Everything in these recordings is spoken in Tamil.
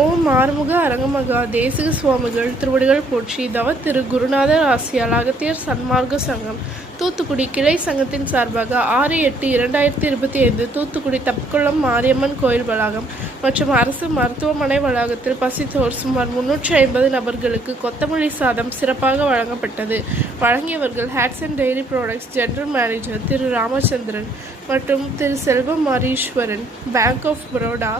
ஓம் ஆறுமுக அரங்கமகா தேசிக சுவாமிகள் திருவடிகள் போற்றி தவ திரு குருநாதர் ஆசியால் அகத்தியர் சன்மார்க்க சங்கம் தூத்துக்குடி கிளை சங்கத்தின் சார்பாக 6-8-2025 தூத்துக்குடி தப்புக்குளம் மாரியம்மன் கோயில் வளாகம் மற்றும் அரசு மருத்துவமனை வளாகத்தில் பசித்தோர் சுமார் 350 நபர்களுக்கு கொத்தமல்லி சாதம் சிறப்பாக வழங்கப்பட்டது. வழங்கியவர்கள் hats and dairy products general manager Thiru Ramachandran மற்றும் திரு செல்வம் மரீஸ்வரன், பேங்க் ஆஃப் பரோடா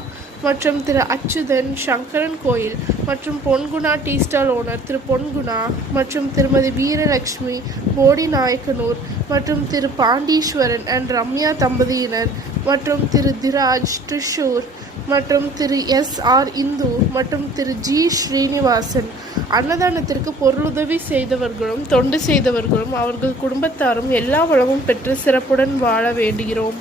மற்றும் திரு அச்சுதன், சங்கரன் கோயில் மற்றும் Ponguna tea stall owner Thiru Ponguna மற்றும் திருமதி வீரலட்சுமி போடி நாயக்கனூர் மற்றும் திரு பாண்டீஸ்வரன் அண்ட் ரம்யா தம்பதியினர் மற்றும் திரு திராஜ் ட்ரிஷூர் மற்றும் திரு எஸ்.ஆர். இந்து மற்றும் திரு ஜி. ஸ்ரீனிவாசன். அன்னதானத்திற்கு பொருளுதவி செய்தவர்களும் தொண்டு செய்தவர்களும் அவர்கள் குடும்பத்தாரும் எல்லா வளமும் பெற்று சிறப்புடன் வாழ வேண்டுகிறோம்.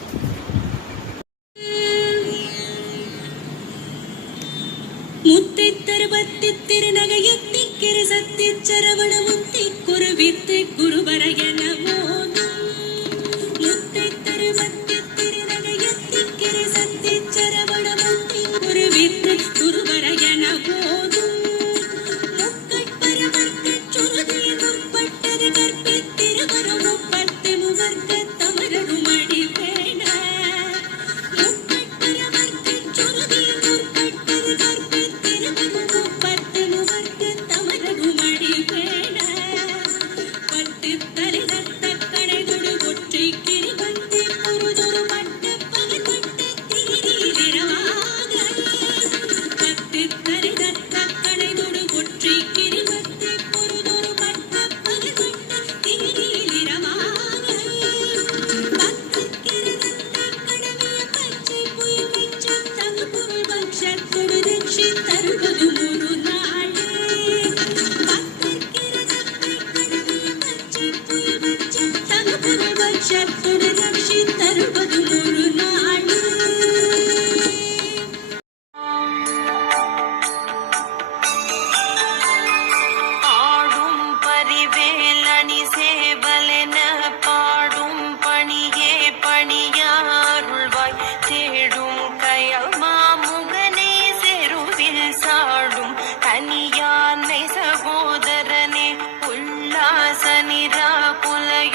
முத்தை தருபத்தி திருநகையத்தி கிருசத்தி சரவண முத்தி குருவித்து குருவரையன போதும். முத்தை தருபத்தி திருநகையத்தி கிருசத்தி சரவண முத்தி குருவித்து குருவரையன போதும். முக்கட்பரவர்க்க சுருதியில் முற்பட்டது கற்பித்திருவரும் முப்பத்து முகர்க்க தமரரும் அடிப்பேன. முக்கட்பரவர்க்க சுருதியில் முற்பட்டது Shut